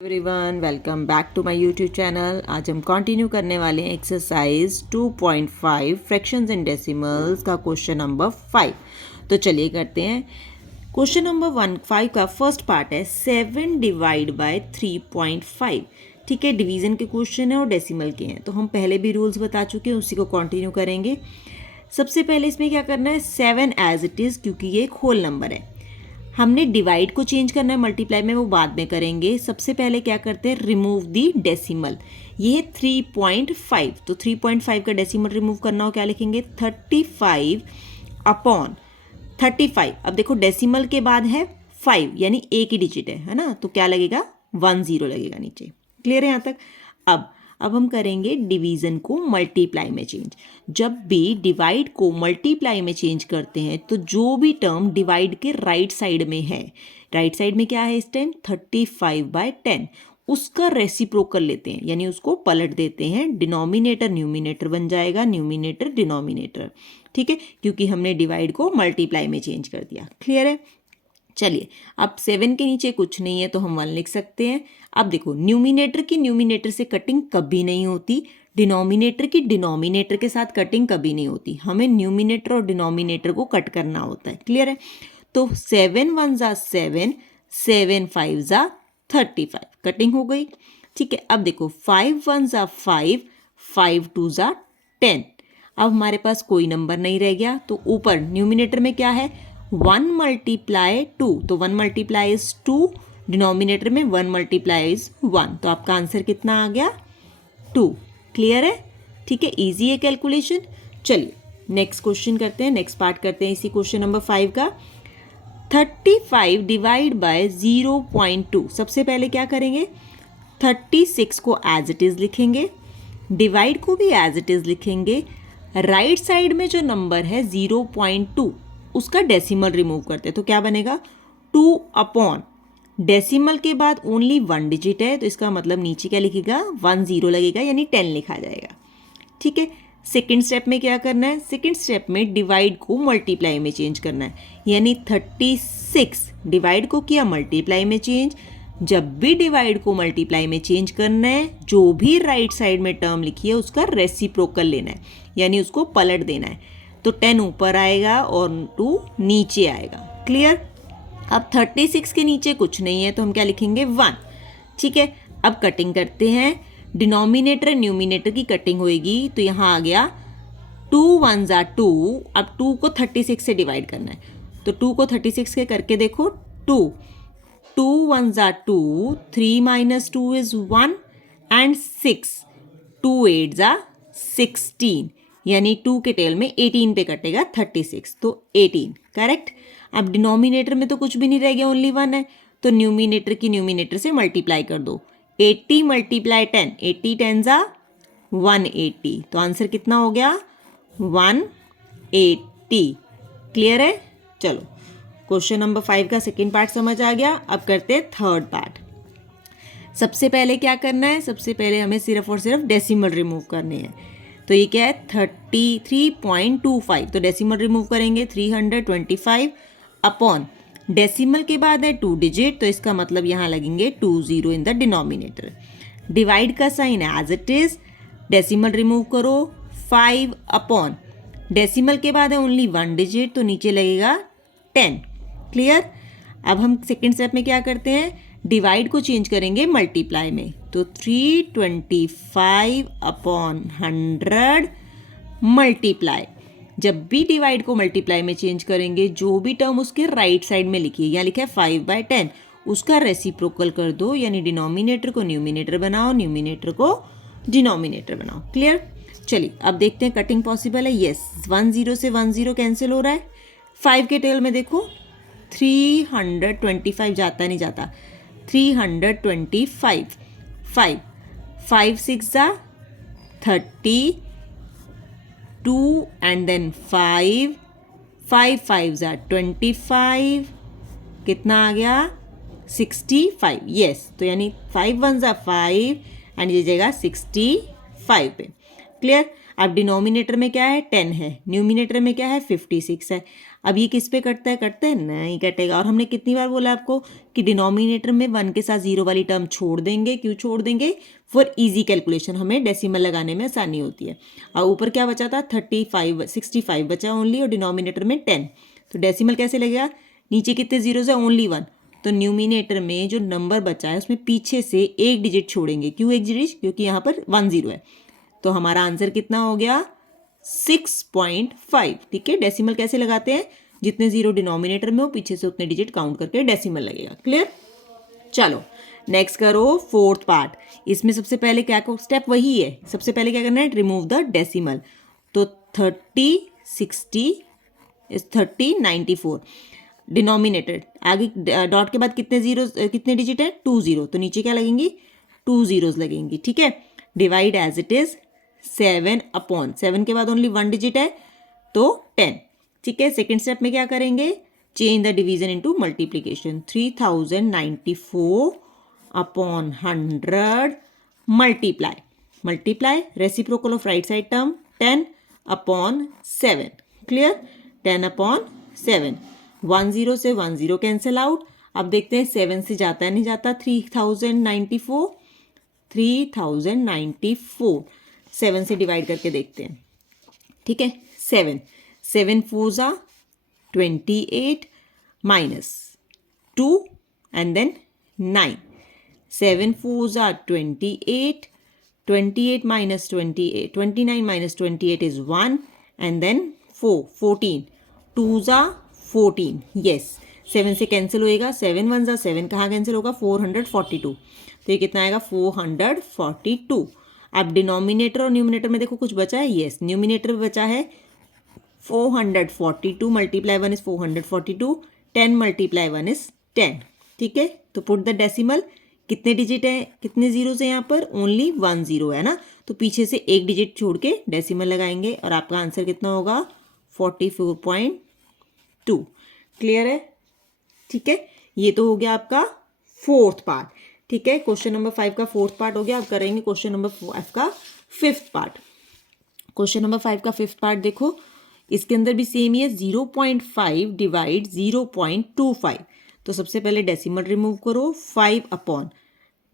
Everyone, welcome back to my YouTube channel. आज हम continue करने वाले हैं एक्सरसाइज 2.5 फ्रैक्शंस एंड डेसिमल्स का क्वेश्चन नंबर 5। तो चलिए करते हैं। क्वेश्चन नंबर 1.5 का फर्स्ट पार्ट है 7 डिवाइड बाय 3.5। ठीक है, डिवीज़न के क्वेश्चन है और डेसिमल के हैं, तो हम पहले भी रूल्स बता चुके हैं, उसी को कंटिन्यू करेंगे। सबसे पहले इसमें क्या करना है, 7 एज इट इज़, क्योंकि ये एक होल नंबर है। हमने डिवाइड को चेंज करना है मल्टीप्लाई में, वो बाद में करेंगे। सबसे पहले क्या करते हैं, रिमूव दी डेसिमल। ये है 3.5, तो 3.5 का डेसिमल रिमूव करना हो, क्या लिखेंगे 35 अपॉन 35। अब देखो डेसिमल के बाद है 5, यानी एक ही डिजिट है ना, तो क्या लगेगा 10 लगेगा नीचे। क्लियर है यहाँ तक। अब हम करेंगे डिवीज़न को मल्टीप्लाई में चेंज। जब भी डिवाइड को मल्टीप्लाई में चेंज करते हैं तो जो भी टर्म डिवाइड के राइट साइड में है, राइट साइड में क्या है इस टाइम 35/10, उसका रेसिप्रोकल लेते हैं, यानी उसको पलट देते हैं। डिनोमिनेटर न्यूमिनेटर बन जाएगा, न्यूमिनेटर डिनोमिनेटर। ठीक है, क्योंकि हमने डिवाइड को मल्टीप्लाई में चेंज कर दिया। क्लियर है। चलिए, अब 7 के नीचे कुछ नहीं है तो हम 1 लिख सकते हैं। अब देखो, न्यूमिनेटर की न्यूमिनेटर से कटिंग कभी नहीं होती, डिनोमिनेटर की डिनोमिनेटर के साथ कटिंग कभी नहीं होती। हमें न्यूमिनेटर और डिनोमिनेटर को कट करना होता है। क्लियर है। तो 7 1 ज़ा 7, 7 5 ज़ा 35, कटिंग हो गई। ठीक है, अब देखो 5 1 ज़ा 5, 5 2 ज़ा 10। अब हमारे पास कोई नंबर नहीं रह गया, तो ऊपर न्यूमिनेटर में क्या है 1 मल्टीप्लाई 2, तो 1 मल्टीप्लाई इज 2, डिनोमिनेटर में 1 मल्टीप्लाई इज 1, तो आपका आंसर कितना आ गया 2। क्लियर है। ठीक है, इजी है कैलकुलेशन। चलिए नेक्स्ट क्वेश्चन करते हैं, नेक्स्ट पार्ट करते हैं इसी क्वेश्चन नंबर 5 का। 35 डिवाइड बाय 0.2। सबसे पहले क्या करेंगे, 36 को एज इट इज़ लिखेंगे, डिवाइड को भी एज इट इज़ लिखेंगे। राइट साइड में जो नंबर है 0.2, उसका डेसिमल रिमूव करते हैं, तो क्या बनेगा 2 अपॉन डेसिमल के बाद ओनली 1 डिजिट है, तो इसका मतलब नीचे क्या लिखेगा 10 लगेगा, यानी 10 लिखा जाएगा। ठीक है, सेकेंड स्टेप में क्या करना है, सेकेंड स्टेप में डिवाइड को मल्टीप्लाई में चेंज करना है, यानी 36 डिवाइड को किया मल्टीप्लाई में चेंज। जब भी डिवाइड को मल्टीप्लाई में चेंज करना है, जो भी राइट साइड में टर्म लिखी है उसका रेसिप्रोकल लेना है, यानी उसको पलट देना है। तो 10 ऊपर आएगा और 2 नीचे आएगा। क्लियर। अब 36 के नीचे कुछ नहीं है तो हम क्या लिखेंगे 1। ठीक है, अब कटिंग करते हैं, डिनोमिनेटर न्यूमिनेटर की कटिंग होएगी, तो यहाँ आ गया 2 1 ज़ा 2। अब 2 को 36 से डिवाइड करना है, तो 2 को 36 के करके देखो 2 1 ज़ा 2, 3 - 2 इज 1 एंड 6, 2 8 ज़ा 16, यानी 2 के टेल में 18 पे कटेगा 36, तो 18 करेक्ट। अब डिनोमिनेटर में तो कुछ भी नहीं रह गया, ओनली 1 है, तो न्यूमिनेटर की न्यूमिनेटर से मल्टीप्लाई कर दो। 80 × 10, 80 10 ज़ा 180, तो आंसर कितना हो गया 180। क्लियर है। चलो, क्वेश्चन नंबर 5 का सेकेंड पार्ट समझ आ गया। अब करते हैं थर्ड पार्ट। सबसे पहले क्या करना है, सबसे पहले हमें सिर्फ और सिर्फ डेसिमल रिमूव करने हैं। तो ये क्या है 33.25, तो डेसिमल रिमूव करेंगे 325 अपॉन डेसिमल के बाद है 2 डिजिट, तो इसका मतलब यहाँ लगेंगे 20 इन द डिनोमिनेटर। डिवाइड का sign as it is, decimal remove करो 5 अपॉन डेसिमल के बाद है ओनली 1 डिजिट, तो नीचे लगेगा 10। क्लियर। अब हम सेकेंड स्टेप में क्या करते हैं, डिवाइड को चेंज करेंगे मल्टीप्लाई में, तो 325 अपॉन 100 मल्टीप्लाई। जब भी डिवाइड को मल्टीप्लाई में चेंज करेंगे, जो भी टर्म उसके राइट साइड में लिखी है, यहाँ लिखा है 5/10, उसका रेसिप्रोकल कर दो, यानी डिनोमिनेटर को न्यूमिनेटर बनाओ, न्यूमिनेटर को डिनोमिनेटर बनाओ। क्लियर। चलिए अब देखते हैं कटिंग पॉसिबल है। येस, 10 से 10 कैंसिल हो रहा है। 5 के टेल में देखो 325 जाता नहीं जाता, 325, 5 6 ज़ा 30, 2 एंड देन 5 5 ज़ा 25, कितना आ गया 65। येस, तो यानी 5 1 ज़ा 5 एंड ये जगह 65 पे। क्लियर। अब डिनोमिनेटर में क्या है 10 है, न्यूमिनेटर में क्या है 56 है। अब ये किस पे कटता है नहीं कटेगा। और हमने कितनी बार बोला आपको कि डिनोमिनेटर में 1 के साथ 0 वाली टर्म छोड़ देंगे। क्यों छोड़ देंगे? फॉर इजी कैलकुलेशन, हमें डेसिमल लगाने में आसानी होती है। और ऊपर क्या बचा था? 65 बचा ओनली, और डिनोमिनेटर में 10। तो डेसिमल कैसे लगेगा? नीचे कितने जीरोज है? ओनली 1। तो न्यूमिनेटर में जो नंबर बचा है उसमें पीछे से एक डिजिट छोड़ेंगे। क्यों एक डिजिट? क्योंकि यहाँ पर 1 0 है। तो हमारा आंसर कितना हो गया? 6.5। ठीक है, डेसिमल कैसे लगाते हैं? जितने जीरो डिनोमिनेटर में हो पीछे से उतने डिजिट काउंट करके डेसिमल लगेगा। क्लियर? चलो नेक्स्ट करो फोर्थ पार्ट। इसमें सबसे पहले क्या स्टेप वही है, सबसे पहले क्या करना है? Remove the decimal. तो 30 60 30 94 डिनोमिनेटर, आगे डॉट के बाद कितने जीरो कितने डिजिट है? 2 0। तो नीचे क्या लगेंगी? 2 zeros लगेंगी। ठीक है, डिवाइड एज इट इज 7/7 के बाद ओनली 1 डिजिट है तो 10। ठीक है, सेकेंड स्टेप में क्या करेंगे? Change the division into multiplication. 3094/100 multiply reciprocal of right side term 10/7। Clear? 10/7। 1 0 से 1 0 कैंसिल आउट। अब देखते हैं 7 से जाता है नहीं जाता। 3094 7 से डिवाइड करके देखते हैं। ठीक है, 7 4 ज़ा 28 -2 एंड देन 9। 7 4 ज़ा 28 28 -28 29 -28 इज 1 एंड देन 14 2 ज़ा 14। यस, 7 से कैंसिल होएगा। 7 1 ज़ा 7 कहाँ कैंसिल होगा? 442। तो ये कितना आएगा? 442। अब डिनोमिनेटर और न्यूमिनेटर में देखो कुछ बचा है। यस, न्यूमिनेटर में बचा है 442 मल्टीप्लाई 1 इज 442, 10 मल्टीप्लाई 1 इज 10। ठीक है, तो पुट द डेसिमल। कितने डिजिट है, कितने जीरोज है यहाँ पर? ओनली 1 0 है ना, तो पीछे से एक डिजिट छोड़ के डेसिमल लगाएंगे और आपका आंसर कितना होगा? 44.2। क्लियर है? ठीक है, ये तो हो गया आपका फोर्थ पार्ट। ठीक है, क्वेश्चन नंबर 5 का फोर्थ पार्ट हो गया। अब करेंगे क्वेश्चन नंबर 5 का फिफ्थ पार्ट। क्वेश्चन नंबर 5 का फिफ्थ पार्ट देखो, इसके अंदर भी सेम ही है। 0.5 डिवाइड 0.25। तो सबसे पहले डेसिमल रिमूव करो। 5/,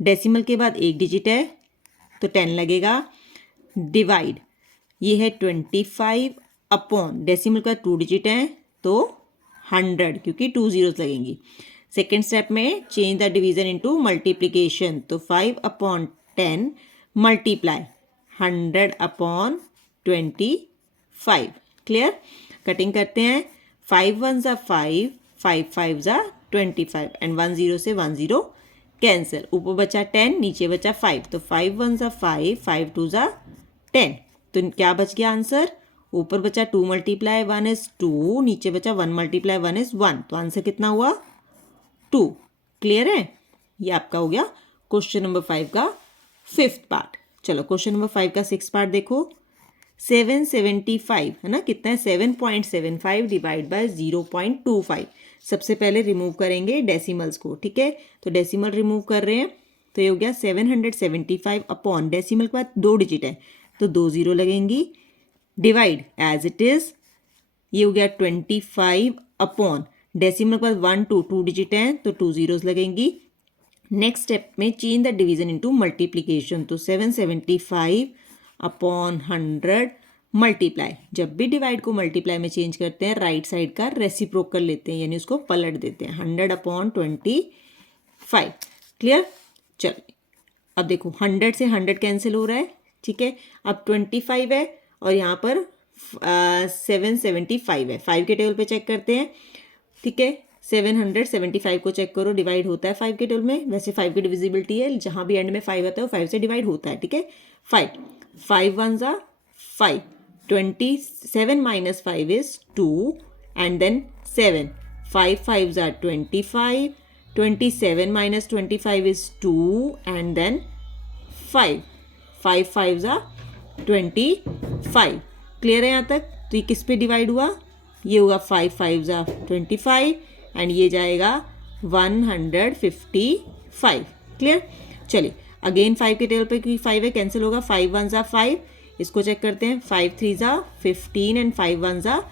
डेसिमल के बाद एक डिजिट है तो 10 लगेगा। डिवाइड, ये है 25/, डेसिमल का 2 डिजिट है तो 100, क्योंकि 2 zeros लगेंगी। सेकेंड स्टेप में change the division into multiplication. तो 5/10 मल्टीप्लाई 100/25। क्लियर? कटिंग करते हैं। 5 1 ज़ा 5, 5 5 ज़ा 25 एंड 1 0 से 1 0 कैंसिल। ऊपर बचा 10, नीचे बचा 5। तो 5 1 ज़ा 5, 5 2 ज़ा 10। तो क्या बच गया आंसर? ऊपर बचा 2 मल्टीप्लाई 1 इज 2, नीचे बचा 1 मल्टीप्लाई 1 इज 1। तो आंसर कितना हुआ? 2। क्लियर है? ये आपका हो गया क्वेश्चन नंबर 5 का फिफ्थ पार्ट। चलो क्वेश्चन नंबर 5 का सिक्स पार्ट देखो। 775 है ना, कितना है? 7.75 डिवाइड बाय 0.25। सबसे पहले रिमूव करेंगे डेसिमल्स को। ठीक है, तो डेसिमल रिमूव कर रहे हैं। तो ये हो गया 775 डेसिमल के बाद 2 डिजिट है तो 2 0 लगेंगी। डिवाइड एज इट इज, ये हो गया 25/, डेसिमल के बाद 1 2 डिजिट हैं तो 2 zeros लगेंगी। नेक्स्ट स्टेप में change the division into multiplication. तो 775/100 मल्टीप्लाई, जब भी डिवाइड को मल्टीप्लाई में चेंज करते हैं राइट साइड का रेसिप्रोकल लेते हैं, यानी उसको पलट देते हैं। 100/25। क्लियर? चलो अब देखो 100 से 100 कैंसिल हो रहा है। ठीक है, अब 25 है और यहाँ पर 775 है। 5 के टेबल पे चेक करते हैं। ठीक है, 775 को चेक करो, डिवाइड होता है 5 के टेबल में। वैसे 5 की डिविजिबिलिटी है, जहाँ भी एंड में 5 आता है वो 5 से डिवाइड होता है। ठीक है, 5 1 ज़ा 5, 27 - 5 इज 2 एंड देन 7, 5 5 ज़ा 25, 27 - 25 इज 2 एंड देन 5, 5 5 ज़ा 25। क्लियर है यहाँ तक? तो ये किस पे डिवाइड हुआ? ये होगा 5 5 ज़ा 25 एंड ये जाएगा 155। क्लियर? चलिए अगेन 5 के टेबल पे क्योंकि 5 है कैंसिल होगा। 5 1 ज़ा 5, इसको चेक करते हैं। 5 3 ज़ा 15 एंड 5 1 ज़ा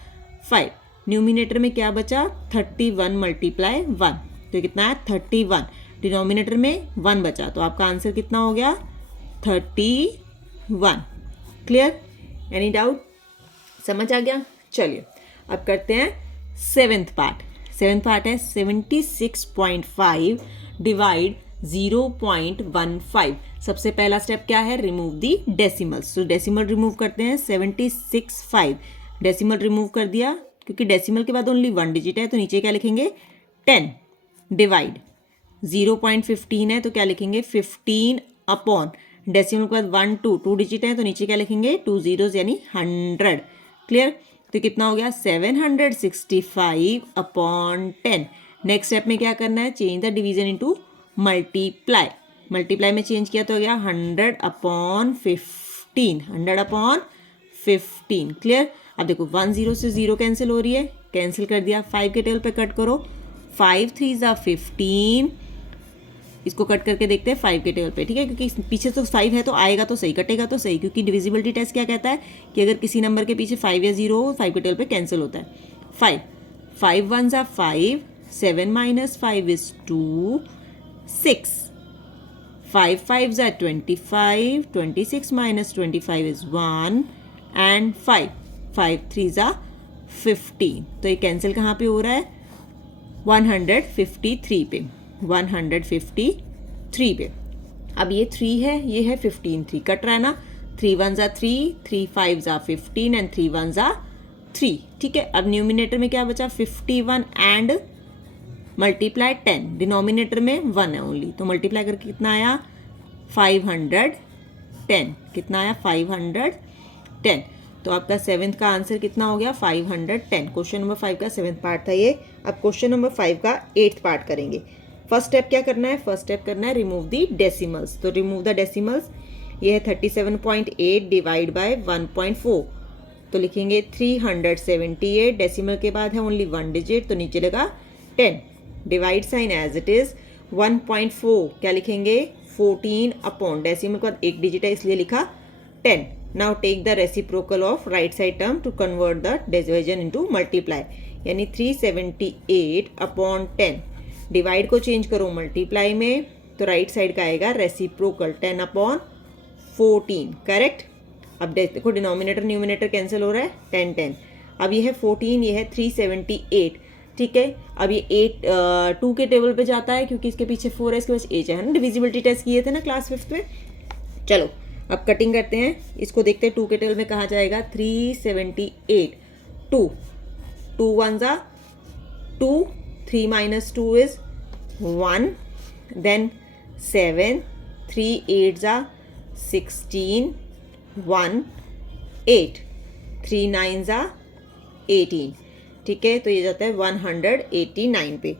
5। न्यूमिनेटर में क्या बचा 31 मल्टीप्लाई 1, तो कितना है 31। डिनोमिनेटर में 1 बचा, तो आपका आंसर कितना हो गया 31। क्लियर? Any doubt? समझ आ गया? चलिए अब करते हैं सेवेंथ पार्ट। सेवेंथ पार्ट है 76.5 डिवाइड 0.15। सबसे पहला स्टेप क्या है, रिमूव दी डेसिमल्स। तो डेसिमल रिमूव करते हैं 76.5, डेसिमल रिमूव कर दिया, क्योंकि डेसिमल के बाद ओनली 1 डिजिट है तो नीचे क्या लिखेंगे 10 डिवाइड 0.15 है तो क्या लिखेंगे 15 अपॉन डेसिमल के बाद 1 2 डिजिट है तो नीचे क्या लिखेंगे 2 zeros यानी 100। क्लियर? तो कितना हो गया 765 अपॉन 10। नेक्स्ट स्टेप में क्या करना है, change the division into multiply. Multiply में चेंज किया तो हो गया 100 अपॉन 15, 100 अपॉन 15। क्लियर? अब देखो 1 0 से 0 कैंसिल हो रही है, कैंसिल कर दिया, 5 के टेबल पे कट करो, 5 3 ज़ा 15, इसको कट करके देखते हैं 5 के टेबल पे, ठीक है, क्योंकि पीछे तो 5 है तो आएगा तो सही, कटेगा तो सही, क्योंकि डिविजिबिलिटी टेस्ट क्या कहता है कि अगर किसी नंबर के पीछे 5 या 0 हो 5 के टेबल पे कैंसिल होता है। 5 5 1 ज़ा 5, 7 माइनस 5 इज 2, 6 5 5 ज़ा 25, 26 माइनस 25 इज 1 एंड 5 5 3 ज़ा 15। तो ये कैंसिल कहाँ पे हो रहा है 153 पे, 153 पे। अब ये 3 है, ये है 15, 3 कट रहा है ना, 3 1 ज़ा 3, 3 5 ज़ा 15 एंड 3 1 ज़ा 3। ठीक है, अब न्यूमिनेटर में क्या बचा 51 एंड मल्टीप्लाई 10, डिनोमिनेटर में 1 है ओनली, तो मल्टीप्लाई करके कितना आया 510। कितना आया 510। तो आपका सेवेंथ का आंसर कितना हो गया 510। क्वेश्चन नंबर 5 का सेवेंथ पार्ट था ये। अब क्वेश्चन नंबर 5 का 8th पार्ट करेंगे। फर्स्ट स्टेप क्या करना है, फर्स्ट स्टेप करना है रिमूव दी डेसिमल्स। तो रिमूव द डेसिमल्स, ये है 37.8 डिवाइड बाय 1.4, तो लिखेंगे 378, डेसिमल के बाद है ओनली 1 डिजिट तो नीचे लगा 10, divide sign as it is 1.4 क्या लिखेंगे 14 अपॉन, डेसिमल के बाद 1 डिजिट है इसलिए लिखा 10। Now take the reciprocal of right side term to convert the division into multiply, यानी 378 अपॉन 10, डिवाइड को चेंज करो मल्टीप्लाई में तो राइट साइड का आएगा रेसिप्रोकल 10 अपॉन 14। करेक्ट? अब देखो डिनोमिनेटर न्यूमिनेटर कैंसिल हो रहा है 10 10। अब ये है 14, ये है 378। ठीक है, अब ये 8 2 के टेबल पे जाता है क्योंकि इसके पीछे 4 है, इसके पास 8 है ना, डिविजिबिलिटी टेस्ट किए थे ना क्लास 5th में। चलो अब कटिंग करते हैं, इसको देखते हैं 2 के टेबल में कहाँ जाएगा 378, 2 2 1 ज़ा 2, 3 माइनस 2 इज 1, देन 7, 3 8 ज़ा 16, 1 8, 3 9 ज़ा 18। ठीक है, तो ये जाता है 189 पे,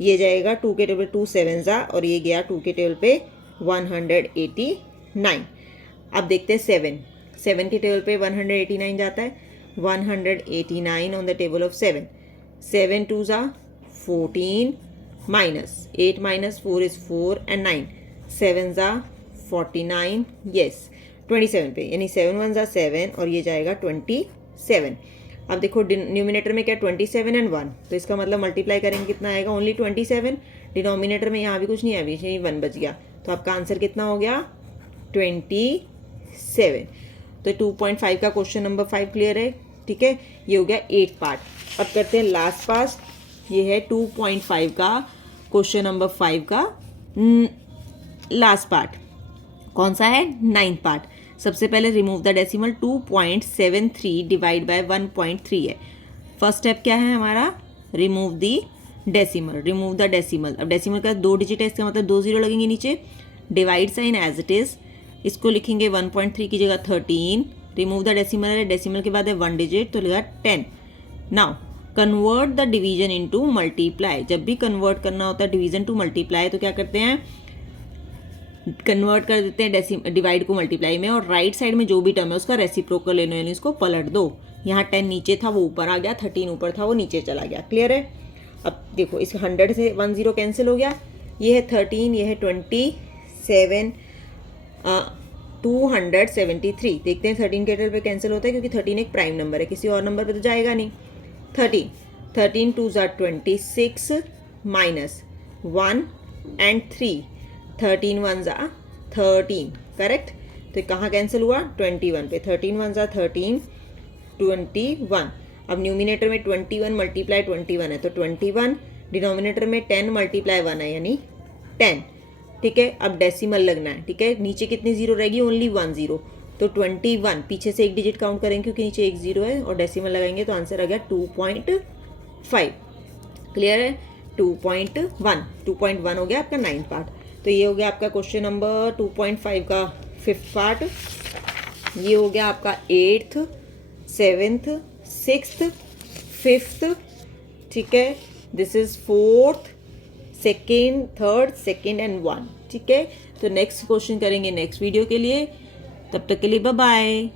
ये जाएगा 2 के टेबल 2 7 ज़ा और ये गया 2 के टेबल पे 189। अब देखते हैं 7 के टेबल पे 189 जाता है, 189 ऑन द टेबल ऑफ 7, 7 2 ज़ा 14 माइनस 8 माइनस 4 इज 4 एंड 9, 7 ज़ा 49, यस 27 पे, यानी 7 1 ज़ा 7 और ये जाएगा 27। अब देखो न्यूमिनेटर में क्या 27 एंड 1, तो इसका मतलब मल्टीप्लाई करेंगे कितना आएगा ओनली 27, डिनोमिनेटर में यहाँ भी कुछ नहीं है, अभी यही 1 बच गया, तो आपका आंसर कितना हो गया 27। तो 2.5 का क्वेश्चन नंबर 5 क्लियर है। ठीक है, ये हो गया 8th पार्ट। अब करते हैं लास्ट पार्ट, ये है 2.5 का क्वेश्चन नंबर 5 का लास्ट पार्ट। कौन सा है 9th पार्ट। सबसे पहले remove the decimal 2.73 divide by 1.3 है। फर्स्ट स्टेप क्या है हमारा, remove the decimal, remove the decimal. अब डेसिमल का 2 डिजिट है, इसका मतलब 2 0 लगेंगे नीचे, divide sign as it is, इसको लिखेंगे 1.3 की जगह 13, रिमूव द डेसिमल है, डेसिमल के बाद है 1 डिजिट तो लगा 10। Now convert the division into multiply. जब भी कन्वर्ट करना होता है डिवीजन टू मल्टीप्लाई तो क्या करते हैं, कन्वर्ट कर देते हैं डिवाइड को मल्टीप्लाई में, और राइट साइड में जो भी टर्म है उसका रेसिप्रोकल लेना, यानी उसको पलट दो। यहाँ 10 नीचे था वो ऊपर आ गया, 13 ऊपर था वो नीचे चला गया। क्लियर है? अब देखो इस 100 से 1 0 कैंसिल हो गया, ये है 13, ये है 27, 273। देखते हैं 13 के टेबल पे कैंसिल होता है क्योंकि 13 एक प्राइम नंबर है, किसी और नंबर पे तो जाएगा नहीं। 13 13 2 ज़ा 26 माइनस 1 एंड 3, 13 1 ज़ा 13, करेक्ट। तो कहाँ कैंसिल हुआ? 21 पे। 13 1 ज़ा 13, 21। अब न्यूमिनेटर में 21 मल्टीप्लाई 21 है तो 21, डिनोमिनेटर में 10 मल्टीप्लाई 1 है यानी 10, ठीक है। अब डेसिमल लगना है, ठीक है। नीचे कितनी जीरो रहेगी? Only 1 zero. तो 21 पीछे से एक डिजिट काउंट करेंगे क्योंकि नीचे एक जीरो है और डेसिमल लगाएंगे तो आंसर आ गया 2.5। क्लियर है? 2.1 हो गया आपका 9th पार्ट। तो ये हो गया आपका क्वेश्चन नंबर 2.5 का 5th पार्ट। ये हो गया आपका 8th, 7th, 6th, 5th, ठीक है। This is 4th, 2nd, 3rd, 2nd and 1, ठीक है। तो नेक्स्ट क्वेश्चन करेंगे नेक्स्ट वीडियो के लिए। तब तक के लिए बाय बाय।